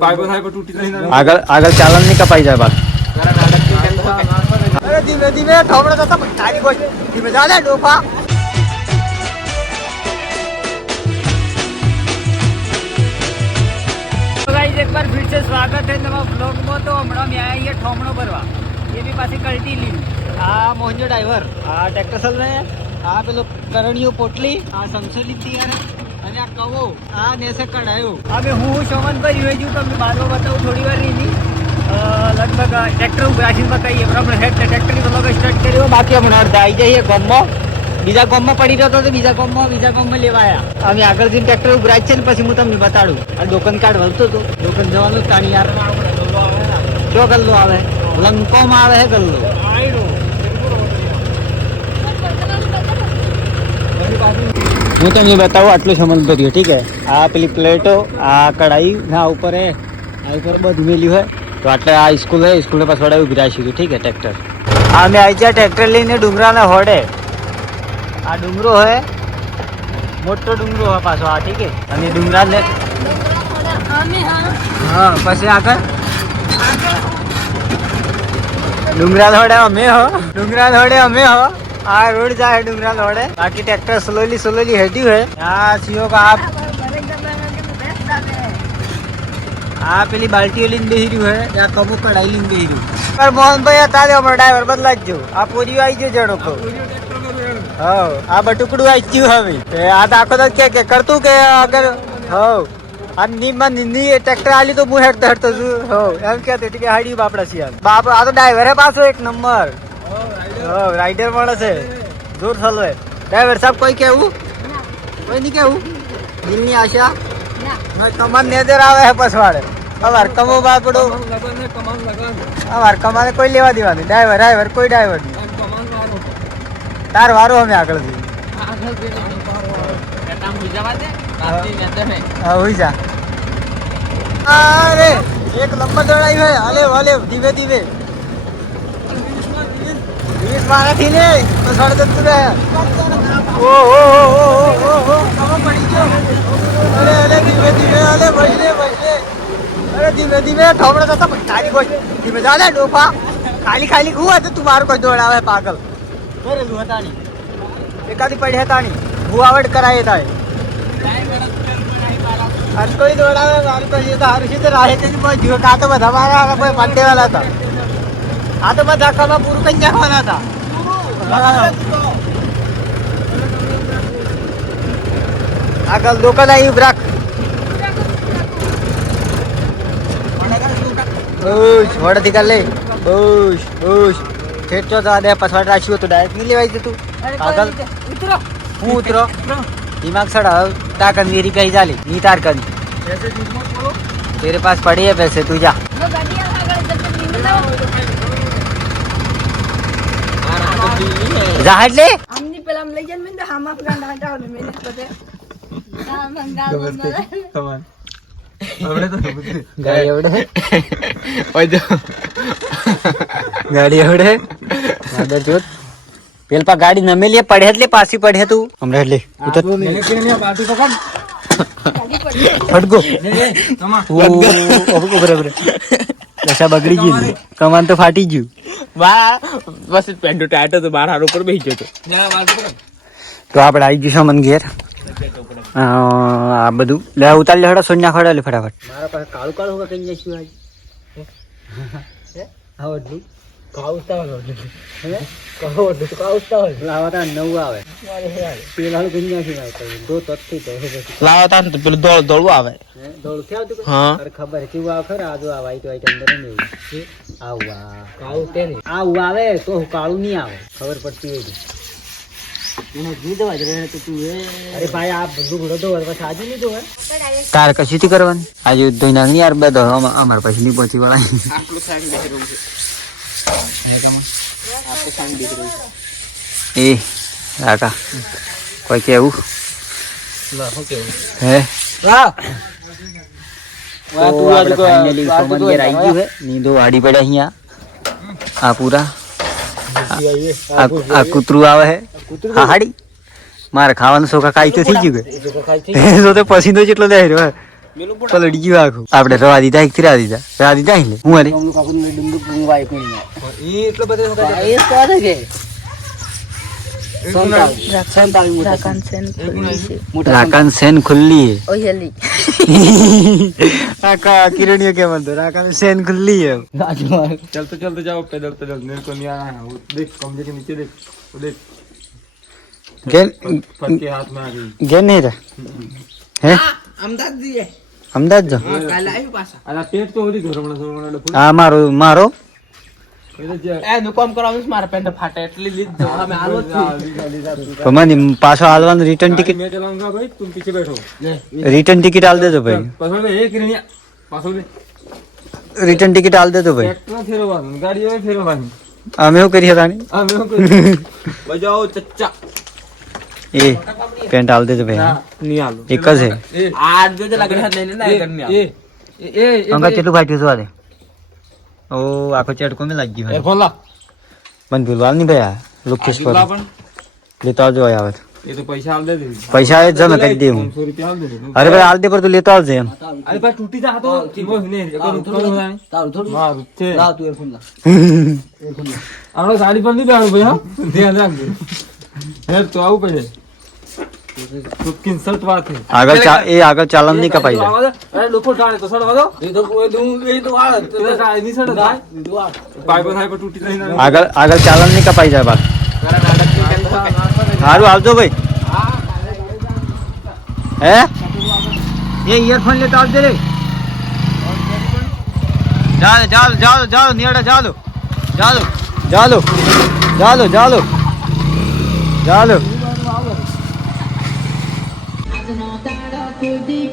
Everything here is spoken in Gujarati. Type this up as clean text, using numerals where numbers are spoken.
આગળ ચાલન નહીં કપાઈ જાય બાદ ધીમે ધીમે ઠોમડો જતો તારી કોઈ ધીમે જા લે ડોફા एक बार फिर से स्वागत है नवा ब्लॉग में। तो हमारा मैं आया ये ठोमड़ो भरवा ये भी पासी कल्टी ली आ मोहनजो ड्राइवर आ ट्रैक्टर चल रहे हैं आ पेलो करणियो पोटली आ समसोली तैयार है અને આ કવો આ નેસે કઢાયો હવે હું શોમન પર યુએજુ તમને બાદમાં બતાવું થોડી વાર નહીં લગભગ ટ્રેક્ટર ઉપર રાખીને બતાવીએ બરાબર હેડ ટ્રેક્ટરની તો લોકો સ્ટાર્ટ કર્યો બાકી હમણાં અડધા આવી જઈએ ગામમાં બીજા ગામમાં પડી રહ્યો હતો તો બીજા ગામમાં લેવા આવ્યા અમે આગળ જઈને ટ્રેક્ટર ઉપર રાખીએ ને પછી હું તમને બતાડું આ દુકાન કાર્ડ વળતો હતો દુકાન જવાનું તાણી યાર જો ગલ્લો આવે લંકોમાં આવે હે ગલ્લો હું તમને बताऊँ આટલું સમજ ભર્યું ઠીક है આ પેલી પ્લેટો આ કઢાઈ ના ઉપર હે આ ઉપર બધું મેલ્યું है તો આટલે આ સ્કૂલ હે સ્કૂલ પાસે વડાવી ઉભી રાખી ઠીક है ટ્રેક્ટર આ મેં આવી જાય ટ્રેક્ટર લઈને ડુંગરાના હોડે આ ડુંગરો હે મોટો ડુંગરો હે પાછો આ ઠીક है અને ડુંગરા ને હા પછી આગળ ડુંગરા હોડે અમે હો આ રોડ જાય ડુંગરા લોડે બાકી ट्रैक्टर स्लोली हेड्यू है यहाँ सीओ का आप પેલી બાલ્ટી લઈને બેહી રહ્યું હે ત્યાં કબુ કઢાઈ લઈને બેહી રહ્યું પર મોહનભાઈ હતા અમારો ડ્રાઈવર બદલા જ જો આ પૂરી આવી ગયો જડો કો હા આ બટુકડું આવી ગયું હવે આ તો આખો તો કે કરતું કે અગર હા આ ની ટ્રેક્ટર આલી તો હું હેડતો છું હો એમ કહેતો કે હાડી બાપડા સિયા બાપ આ તો ડ્રાઈવર હે પાછો એક નંબર રાइडर મળે છે જોર ચાલવે ડ્રાઈવર સાહેબ કોઈ કેવું કોઈ નહીં કેવું દિલની આશા ના કમાન નેદર આવે હે પછવાડે અવાર કમો બાપડો અવાર કમાને કોઈ લેવા દેવાની ડ્રાઈવર કોઈ ડ્રાઈવર નહીં તાર વારો અમે આગળ જઈએ હા હોઈ જા અરે એક લંબા દોડાઈ હે હાલે ધીમે ધીમે 20 मारा थी ने तो साढ़े 10 रहे ओ कब पड़ी जो अरे धीमे अरे बजले अरे धीमे ठोमड़ा जाता तारी कोई धीमे जा ले डोफा खाली हुआ तो तुम्हारे को दौड़ावे पागल मेरे लू हतानी एकादी पड़े हतानी बुआवट कराए था हर कोई दौड़ावे हर कोई तो हर किसी राहे थे जो का तो बता हमारा कोई पढ़ने वाला था आ तो मैं धक्का में पूरा कहीं जाना था आगल दुकान आई ब्राक छोड़ दिखा ले खेत चो दे पछवाड़ राखी तो डायरेक्ट नहीं लेवाई तू आगल उतरो दिमाग सड़ा ताकन मेरी कहीं जाली नी तार कन तेरे पास पड़ी है पैसे तू जा જાહડ લે આમની પેલા આમ લઈ જાય મેં હામ આપના ડાટા ને મેને પતે હા મંગા કમાન આવડે તો ગાડી આવડે ઓજો ગાડી આવડે આદર જોત પેલ પા ગાડી ન મેલે પડે એટલે પાછી પડે તું હમરે લે ઉતર મેને કે ને બાટી પકડ ફટગો તમા ઓ બરાબર દશા બગડી ગઈ કમાન તો ફાટી ગયું વાહ બસ પેન્ડો ટાટો તો બાર હાર ઉપર બેહી ગયો તો આપણે આવી ગયું મન ઘેર આ બધું લે ઉતાર લે હડા સોન્યા ખડા લે ફટાફટ મારા પાસે કાળું હોગા કઈ જઈશું આજ હે આવડલું કાઉસ્તા હે કાઉસ્તા લાવતા નવ આવે પેલાનું કઈ જઈશું ભાઈ દો તત્થી તો લાવતા તો પેલું દોડવું આવે દોડ કે આવતું હા અરે ખબર છે કેવું આવે ખરા આજો આ વાઈટ અંદર ને આવા કાળું તેને આવું આવે તો કાળું નહીં આવે ખબર પડતી હોય એને જીદવા જ રહે તો તું અરે ભાઈ આ બધું ઘડો તો પછી આજે નહીં જોવે તાર કશું થી કરવાનું આજે ધોઈ નાખ યાર બધો અમાર પછી નહીં પહોંચી વાળા આટલું સાઈડ બેસી રહ્યું છે આટલું સાઈડ બેસી રહ્યું છે એ કાકા કોઈ કેવું લા હો કેવું હે વાહ नींदो हाड़ी पड़े आ पूरा आ कुतरू आवे है हाड़ी मारे खावा शोखा खाई तो थी गए तो पसीनो जेटलो दे પલડી ગયું આખું આપણે રવા દીધા એક રવા દીધા એટલે હું અરે રાકાન સેન ખુલ્લી કાકા કિરણીઓ क्या बोलते राकान सेन खुली है चलते चलते जाओ पैदल पैदल मेरे को नहीं आना है वो देख कमरे के नीचे देख वो देख गेन पट के हाथ में आ गई गेन नहीं रहा है अहमदाबाद जो अरे पेट तो होली घरमणा सोमणा फूल આ મારો મને પાછો હાલવાનું રિટર્ન ટિકિટ मैं चलाऊंगा भाई तुम पीछे बैठो રિટર્ન ટિકિટ હાલ દેજો ભાઈ पासो में एक रिनिया पासो में રિટર્ન ટિકિટ હાલ દેજો ભાઈ ट्रैक्टर फेरवान गाड़ी में फेरवान અમે શું કરીએ તાણી हां मैं को बजाओ चच्चा એ પેન્ટ હાલ દેજો ભાઈ नहीं आलो એક જ છે અંગા કેટલું ફાટ્યું છે વારે ઓ આખો ચેટકો મે લાગી ગયો फोन ला બંધ ભૂલવા નહીં ભાઈ આ લોકેશ પર अपन લેતો આવજો ભાઈ આવે તો. ये तो पैसा हाल दे दे પૈસા એ જ જમે કરી દે હું 500 रुपया हाल दे दे અરે ભાઈ હાલ દે પર તું લેતો આવજે એમ अरे भाई टूटी जा तो वो नहीं करो मार छे આપણો સાડી પર નહીં બેહાડું ભાઈ હા ધ્યાન રાખજો હે તો આવું પડે તો કિંસટ વાત છે આગળ ચાલન નહીં કપાઈ જાય અરે લોકો ટાળે તો સડવા દો એ તો વાળ તો કાઈ નહીં સડે ભાઈ પાઇપ થાય પર તૂટી જાય આગળ ચાલન નહીં કપાઈ જાય બાદ સારું આવજો ભાઈ હે એ ઇયરફોન લેતો આવજે રે ચાલો નિયડે ચાલો I don't know that I could be